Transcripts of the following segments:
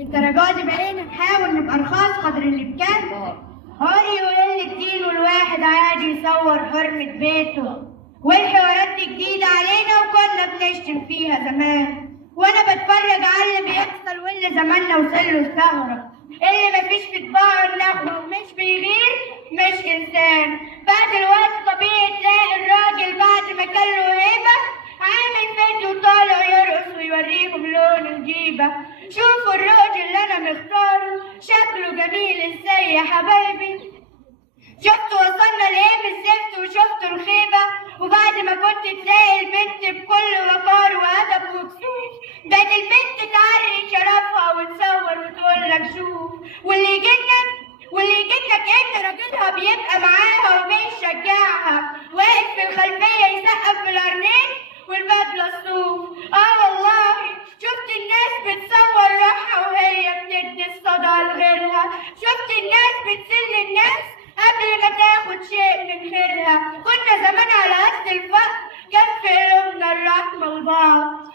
الدرجات دي بقينا نحاول نبقى رخاص قدر الامكان. هاري يقول الدين والواحد عادي يصور حرمة بيته، والحوارات دي جديدة علينا وكنا بنشتم فيها زمان. وانا بتفرج على اللي بيحصل واللي زماننا وصله الثغرة، اللي مفيش في طباعه النخوة ومش بيغير مش انسان. بعد الوقت طبيعي تلاقي الراجل بعد ما كان له هيبة عامل فيديو طالع يرقص ويوريهم لون الجيبة. شوفوا الراجل اللي انا مختاره شكله جميل ازاي يا حبايبي. شفتوا وصلنا لايه بالزفت وشفتوا الخيبة. وبعد ما كنت تلاقي البنت بكل وقار وادب وكسوف، بقت البنت تعري شرفها وتصور وتقول لك شوف. واللي يجنك ان راجلها بيبقى معاها وبيشجعها، واقف في الخلفية يسقف بالقرنين والبدلة الصوف. والله شفت الناس بتصور روحها وهي بتدي الصدى لغيرها. شفت الناس بتسل الناس قبل ما تاخد شيء من خيرها. كنا زمان على قد الفقر كان في قلوبنا الرحمة لبعض،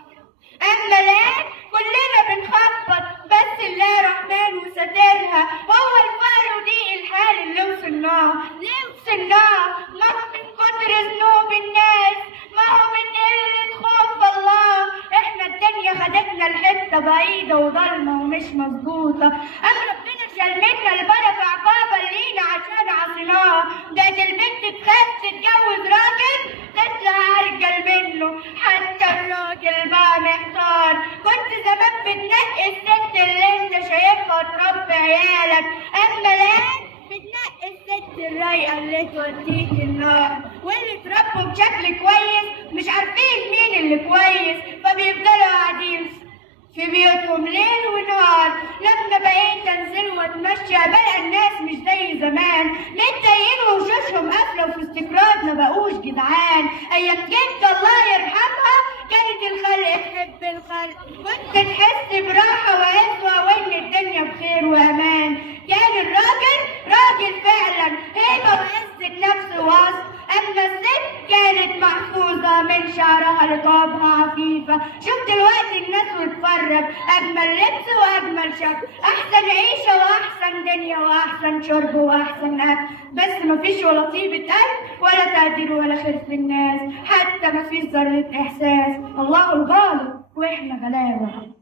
أما الآن كلنا بنخبط بس الله رحمن وسترها. هو الفقر وضيق الحال اللي وصلناه. ليه وصلناه؟ ما هو من كتر ذنوب الناس، ما هو من قلة خوف الله. احنا الدنيا خدتنا لحتة بعيدة وضلمة ومش مظبوطة. أما ربنا شال منا البركة عقابا لينا عشان عصيناه. بقت البنت تخاف تتجوز راجل تطلع أرجل منه، حتى الراجل بقى محتار. كنت زمان بتنقي الست اللي انت شايفها تربي عيالك، أما الآن بتنقي الست الرايقة اللي توديك النار. واللي اتربوا بشكل كويس مش عارفين مين اللي كويس، فبيفضلوا قاعدين في بيوتهم ليل ونهار. لما بقيت انزل واتمشى بلقى الناس مش زي زمان، متضايقين ووشوشهم قافله وفي استكراد ما بقوش جدعان. ايام جد الله يرحمها كانت الخلق تحب الخلق، كنت تحس براحه وعزوه وان الدنيا بخير وامان. كان الراجل راجل فعلا، هيبه وعزه نفس ووصف. أما الست كانت محفوظة من شعرها رقابها عفيفة. شوف دلوقتي الناس واتفرج، أجمل لبس وأجمل شكل، أحسن عيشة وأحسن دنيا وأحسن شرب وأحسن أكل، بس مفيش ولا طيبة قلب ولا تقدير ولا خير في الناس، حتى مفيش ذرة إحساس. الله الغالب وإحنا غلابة.